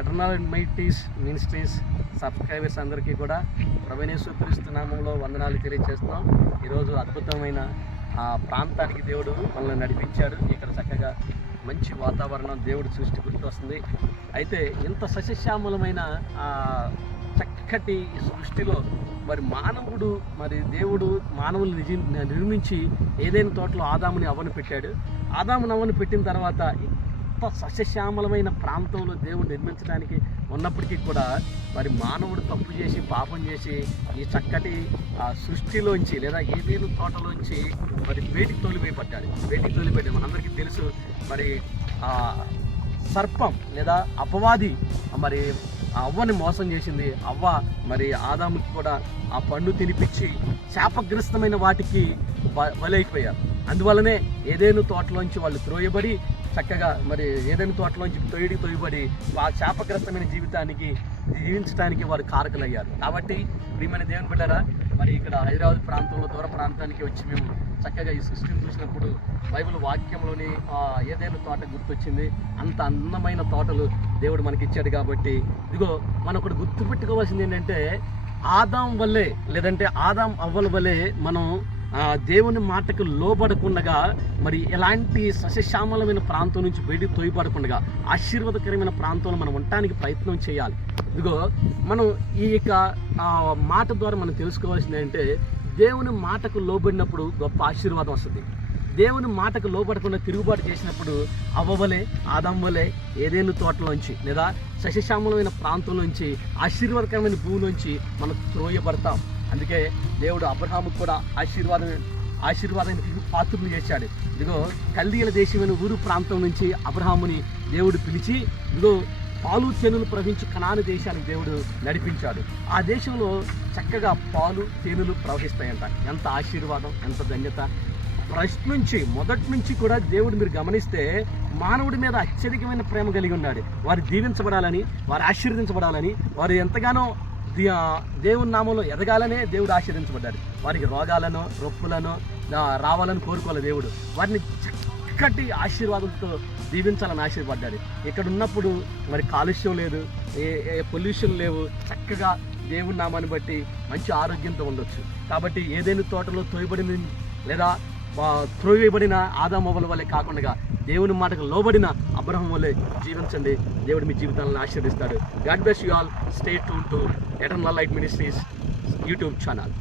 Eternal Mighty's ministries subscribers అందరికీ కూడా ప్రభువైన యేసుక్రీస్తు నామములో వందనాలు తెలియజేస్తున్నాం. ఈరోజు అద్భుతమైన ప్రాంతానికి దేవుడు మనల్ని నడిపించాడు. ఇక్కడ చక్కగా మంచి వాతావరణం దేవుడు సృష్టి గుర్తొస్తుంది. అయితే ఇంత సస్యశ్యామలమైన చక్కటి సృష్టిలో మరి మానవుడు దేవుడు మానవులు నిర్మించి ఏదైనా తోటలో ఆదాముని అవ్వను పెట్టాడు. ఆదాముని అవ్వను పెట్టిన తర్వాత ఇంత సస్యశ్యామలమైన ప్రాంతంలో దేవుడు నిర్మించడానికి ఉన్నప్పటికీ కూడా మరి మానవుడు తప్పు చేసి పాపం చేసి ఈ చక్కటి సృష్టిలోంచి లేదా ఏదైనా తోటలోంచి మరి బయటికి తోలిపోయి మనందరికీ తెలుసు. మరి సర్పం లేదా అపవాది మరి అవ్వని మోసం చేసింది. అవ్వ మరి ఆదాముకి కూడా ఆ పండు తినిపించి శాపగ్రస్తమైన వాటికి బలైపోయారు. అందువల్లనే ఏదైనా తోటలోంచి వాళ్ళు త్రోయబడి చక్కగా మరి ఏదైనా తోటలోంచి తోయబడి ఆ శాపగ్రస్తమైన జీవించడానికి వారు కారకులయ్యారు. కాబట్టి ప్రియమైన దేవుని బిడ్డలారా, మరి ఇక్కడ హైదరాబాద్ ప్రాంతంలో దూర ప్రాంతానికి వచ్చి మేము చక్కగా ఈ సృష్టిని చూసినప్పుడు బైబిల్ వాక్యంలోని ఏదైనా తోట గుర్తొచ్చింది. అంత అందమైన తోటలు దేవుడు మనకి ఇచ్చాడు. కాబట్టి ఇదిగో మనం ఒకటి గుర్తుపెట్టుకోవాల్సింది ఏంటంటే ఆదాం వల్లే లేదంటే ఆదాం అవ్వల వల్లే మనం దేవుని మాటకు లోబడకుండగా మరి ఎలాంటి సస్యశ్యామలమైన ప్రాంతం నుంచి బయటికి తోయబడకుండా ఆశీర్వాదకరమైన ప్రాంతంలో మనం ఉండటానికి ప్రయత్నం చేయాలి. ఇదిగో మనం ఈ యొక్క మాట ద్వారా మనం తెలుసుకోవాల్సింది ఏంటంటే దేవుని మాటకు లోబడినప్పుడు గొప్ప ఆశీర్వాదం వస్తుంది. దేవుని మాటకు లోబడకుండా తిరుగుబాటు చేసినప్పుడు అవ్వవలే ఆదాం వలే ఏదైనా తోటలోంచి లేదా సస్యశ్యామలమైన ప్రాంతంలోంచి ఆశీర్వాదకరమైన భూమిలోంచి మనం త్రోయబడతాం. అందుకే దేవుడు అబ్రహాముకు కూడా ఆశీర్వాదానికి పాత్రలు చేశాడు. ఇదిగో కల్దీయుల దేశమైన ఊరు ప్రాంతం నుంచి అబ్రహాముని దేవుడు పిలిచి ఇదిగో పాలు తేనెలు ప్రవహించి కనాను దేశానికి దేవుడు నడిపించాడు. ఆ దేశంలో చక్కగా పాలు తేనెలు ప్రవహిస్తాయంట. ఎంత ఆశీర్వాదం, ఎంత ధన్యత! మొదటి నుంచి కూడా దేవుడు మీరు గమనిస్తే మానవుడి మీద అత్యధికమైన ప్రేమ కలిగి ఉన్నాడు. వారు దీవించబడాలని, వారు ఆశీర్వదించబడాలని, వారు ఎంతగానో దేవుని నామంలో ఎదగాలనే దేవుడు ఆశీర్వదించబడ్డాడు. వారికి రోగాలను రొప్పులను రావాలని కోరుకోవాలి. దేవుడు వారిని చక్కటి ఆశీర్వాదంతో దీవించాలని ఆశీర్వడ్డాడు. ఇక్కడ ఉన్నప్పుడు మరి కాలుష్యం లేదు, ఏ పొల్యూషన్ లేవు, చక్కగా దేవుని నామాన్ని బట్టి మంచి ఆరోగ్యంతో ఉండొచ్చు. కాబట్టి ఏదైనా తోటలో తోయబడిన లేదా త్రోయబడిన ఆదాము అవ్వల వల్లే కాకుండా దేవుని మాటకు లోబడిన అబ్రహాం వల్లే జీవించండి. దేవుడు మీ జీవితాలను ఆశీర్వదిస్తాడు. God bless you all. Stay tune to eternal light ministries YouTube channel.